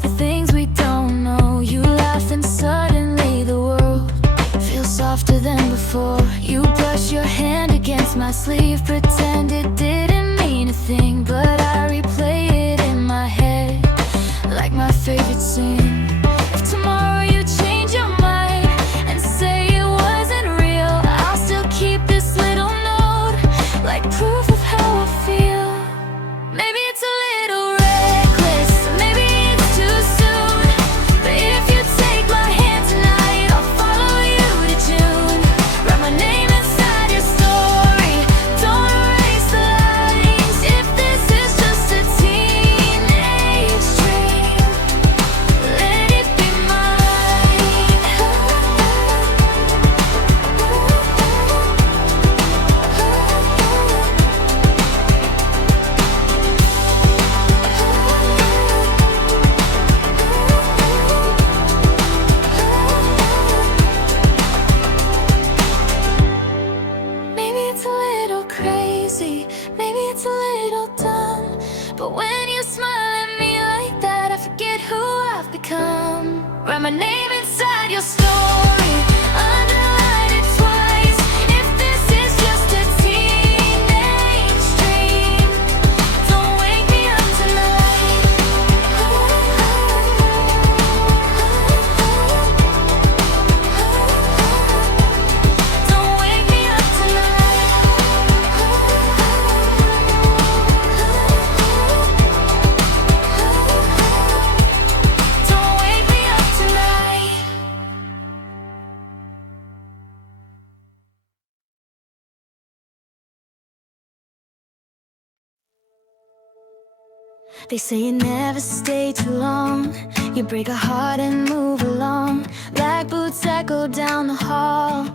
about the things we don't know. You laugh and suddenly the world feels softer than before. You brush your hand against my sleeve, pretend it didn't mean a thing, but I replay it in my head like my favorite scene. If tomorrow you change your mind and say it wasn't real, I'll still keep this little note like proof of how I feel. Maybe it's a little reckless, maybe it's too soon, but if you take my hand tonight, I'll follow you to June. Write my name inside your story, don't erase the lines. If this is just a teenage dream, let it be mine. Maybe it's a little crazy, maybe it's a little dumb, but when you smile at me like that, I forget who I've become. Write my name inside your story, underline it twice. If this is just a teenage dream, don't wake me up tonight. Don't wake me up tonight. Don't wake me up tonight. They say you never stay too long, you break a heart and move along. Black boots echo down the hall,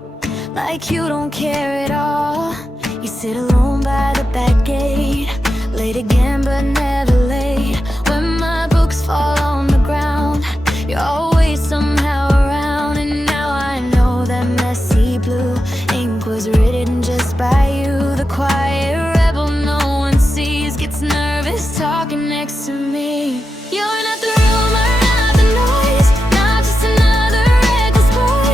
like you don't care at all. You sit alone by the back gate, late again but never late. When my books fall on the ground, you're always somehow around. And now I know that messy blue ink was written just by you. The quiet rebel no one sees gets nervous talking next to me. You're not the rumor, not the noise, not just another reckless boy.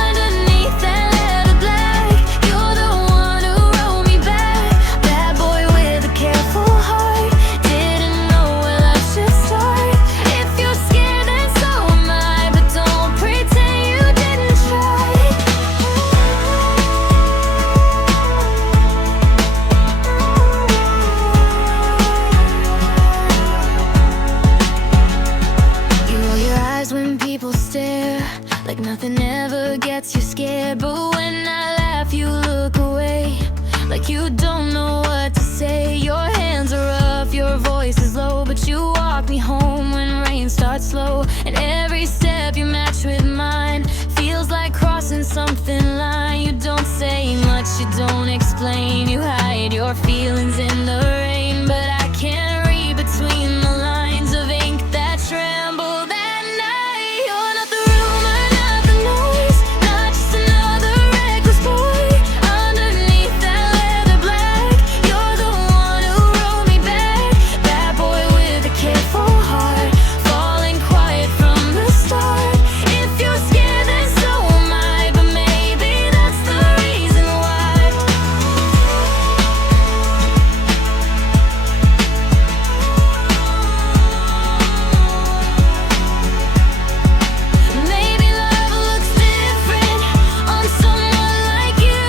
Underneath that leather black, you're the one who wrote me back. Bad boy with a careful heart, didn't know where life should start. If you're scared, then so am I, but don't pretend you didn't try. You roll your eyes when people stare, like nothing ever gets you scared. But when I laugh, you look away, like you don't know what to say. Your hands are rough, your voice is low, but you walk me home when rain starts slow. And every step you match with mine feels like crossing something line. You don't say much, you don't explain, you hide your feelings in the rain. But I can't read between the lines of ink that tremble that night. You're not the rumor, not the noise, not just another reckless boy. Underneath that leather black, you're the one who wrote me back. Bad boy with a careful heart, falling quiet from the start. If you're scared, then so am I, but maybe that's the reason why. Maybe love looks different on someone like you.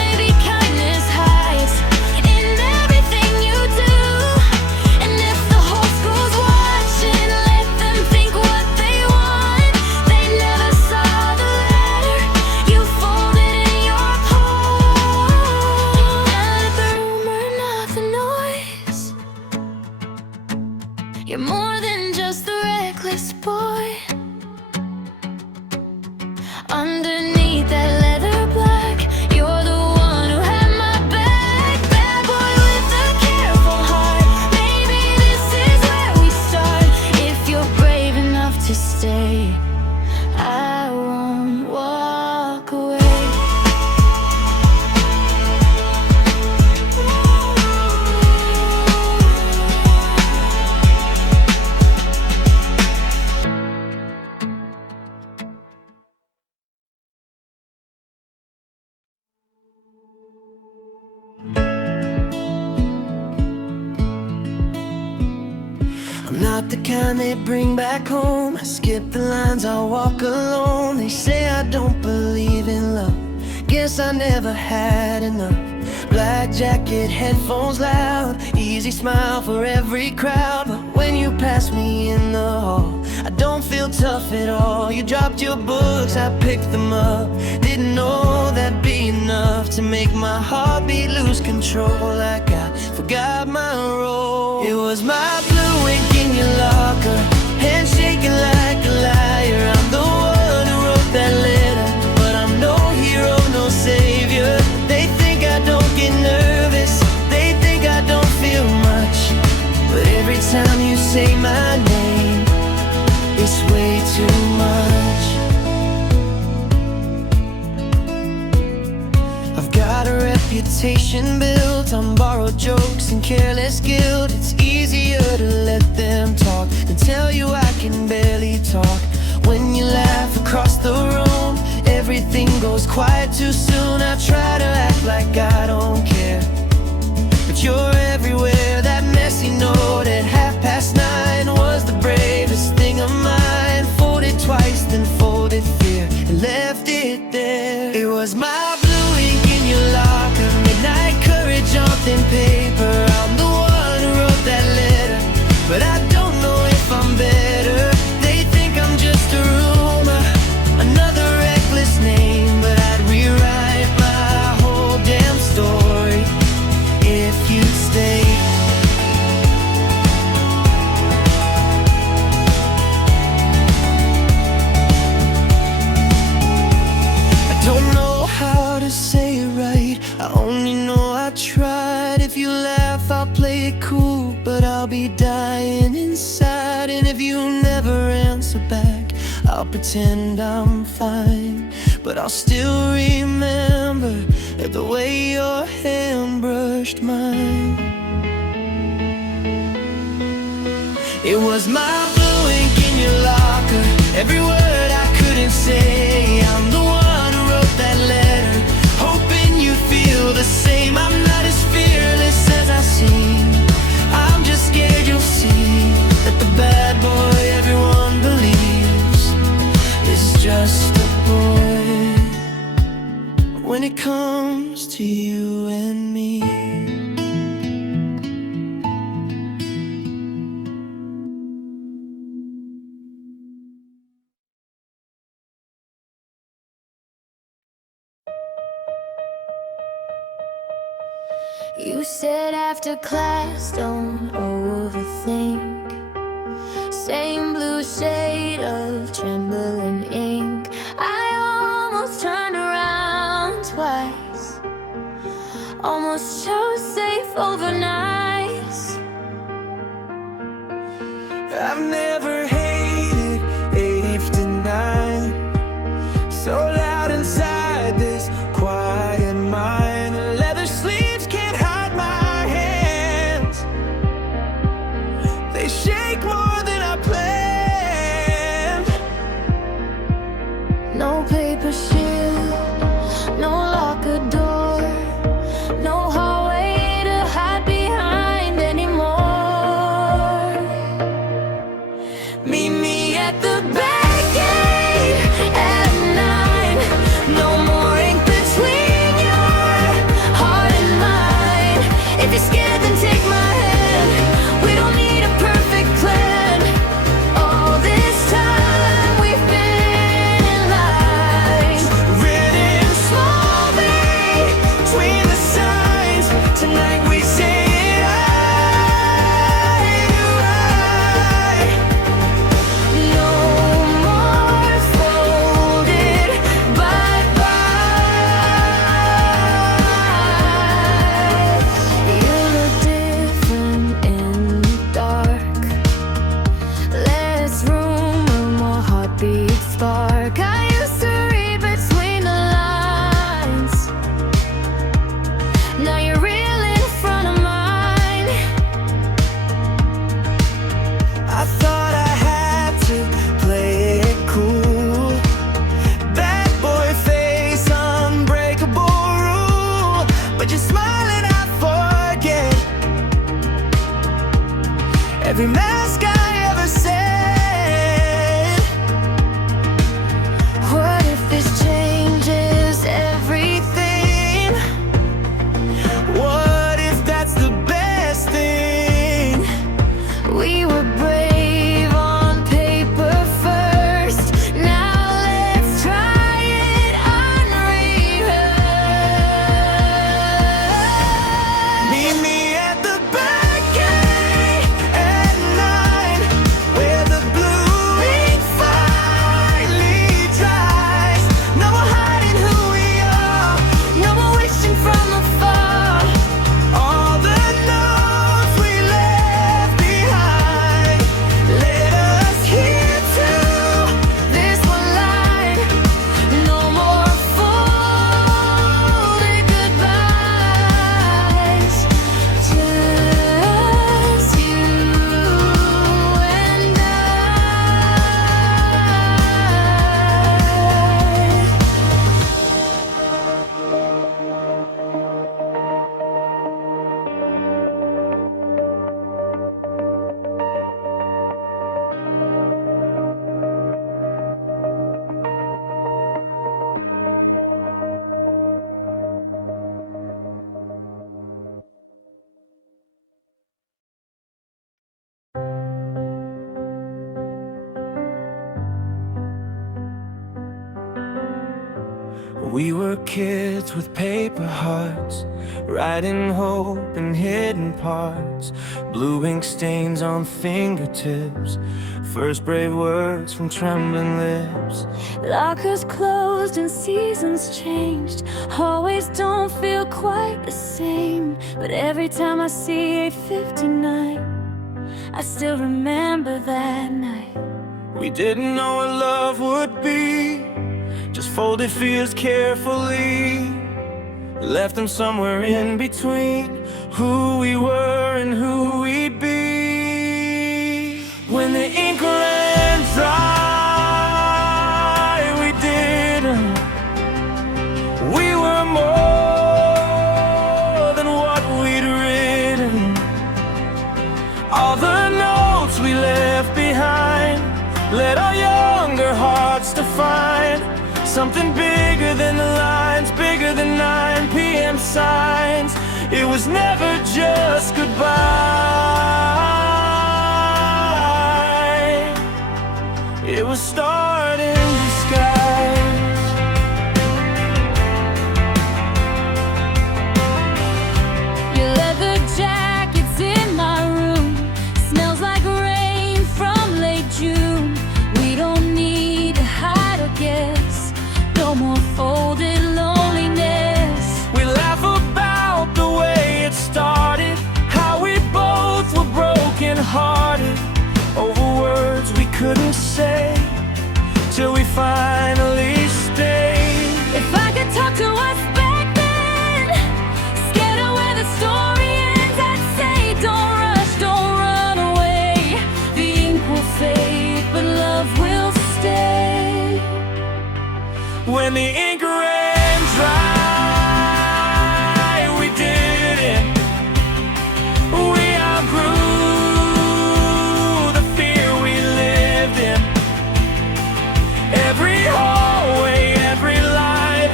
Maybe kindness hides in everything you do. And if the whole school's watching, let them think what they want. They never saw the letter you folded in your palm. Not the rumor, not the noise, you're more than just the reckless boy. Underneath that leather black, you're the one who had my back. Bad boy with a careful heart, maybe this is where we start. If you're brave enough to stay, I won't walk away. line they bring back home. I skip the lines, I walk alone. They say I don't believe in love, guess I never had enough. Black jacket, headphones loud, easy smile for every crowd. But when you pass me in the hall, I don't feel tough at all. You dropped your books, I picked them up. Didn't know that'd be enough to make my heartbeat lose control. Like I forgot my role. It was my blue ink in your locker, hand shaking like a liar. I'm the one who wrote that letter, but I'm no hero, no savior. They think I don't get nervous, they think I don't feel much, but every time you say my name, it's way too much. I've got a reputation built on borrowed jokes and careless guilt. It's easier to let them talk than tell you I can barely talk. When you laugh across the room, everything goes quiet too soon. I try to act like I don't care, but you're everywhere. That messy note at 9:30 was the bravest thing of mine. Folded twice, then folded fear and left it there. It was my blue ink in your locker, midnight courage on thin paper. I'm the one who wrote that letter, but I don't know if I'm better. They think I'm just a rumor, another reckless name, but I'd rewrite my whole damn story if you'd stay. I don't know how to say it right, I only know I tried. If you laugh, I'll play it cool, but I'll be dying inside. And if you never answer back, I'll pretend I'm fine, but I'll still remember the way your hand brushed mine. It was my blue ink in your locker, every word I couldn't say. I'm the one who wrote that letter, hoping you feel the same. I'm not as fearless as I seem, I'm just scared you'll see that the bad boy everyone believes is just a boy when it comes to you and me. You said after class, don't overthink. Same blue shade of trembling ink. I almost turned around twice, almost chose safe overnight. I've never hated 8 to 9, so loud inside this quiet mind. Leather sleeves can't hide my hands, they shake more than I planned. No paper shield, no locker door, no hallway to hide behind anymore. Meet me at the back gate at 9. No more ink between your heart and mine. If you're scared, then take my hand. We don't need a perfect plan. All this time we've been in lines, written small between the signs. Tonight we say it eye to eye. No We were kids with paper hearts, writing hope in hidden parts, blue ink stains on fingertips, first brave words from trembling lips. Lockers closed and seasons changed, always don't feel quite the same. But every time I see 8:59, I still remember that night. We didn't know what love would be, just folded fears carefully, left them somewhere in between who we were and who we'd be. When the ink ran dry, we didn't. We were more than what we'd written. All the notes we left behind let our younger hearts define something bigger than the lines, bigger than 9 p.m. signs. It was never just goodbye, it was start in disguise. Your leather jacket's in my room, smells like rain from late June. We don't need to hide or guess, no more folded loneliness. We laugh about the way it started, how we both were broken hearted over words we couldn't say, till we finally stayed. If I could talk to us back then, scared of where the story ends, I'd say don't rush, don't run away. The ink will fade, but love will stay. When the ink ran dry, we did it. We outgrew the fear we lived in. Every hallway, every light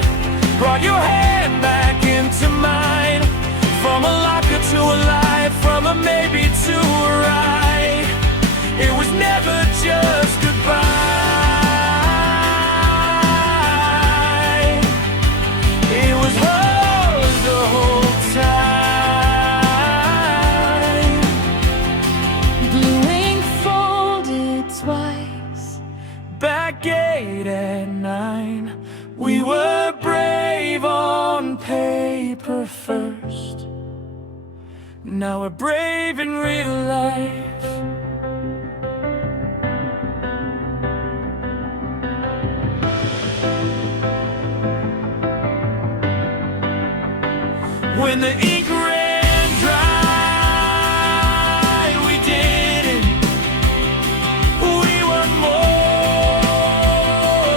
brought your hand back into mine. From a locker to a life, from a maybe to a right. It was never just goodbye, it was hers the whole time. Blue ink folded twice, Back gate at 9. We were brave on paper first, now we're brave in real life. When the ink ran dry, we did it. We were more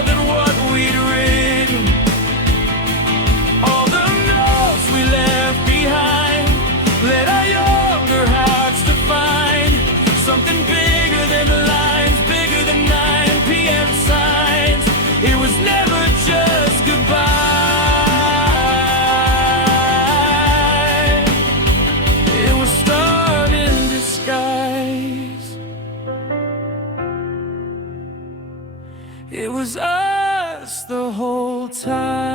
than what we'd written. All the notes we left behind let our younger hearts define something bigger than the lines, bigger than 9 p.m. signs. It was never just goodbye, it was start in disguise. It was us the whole time.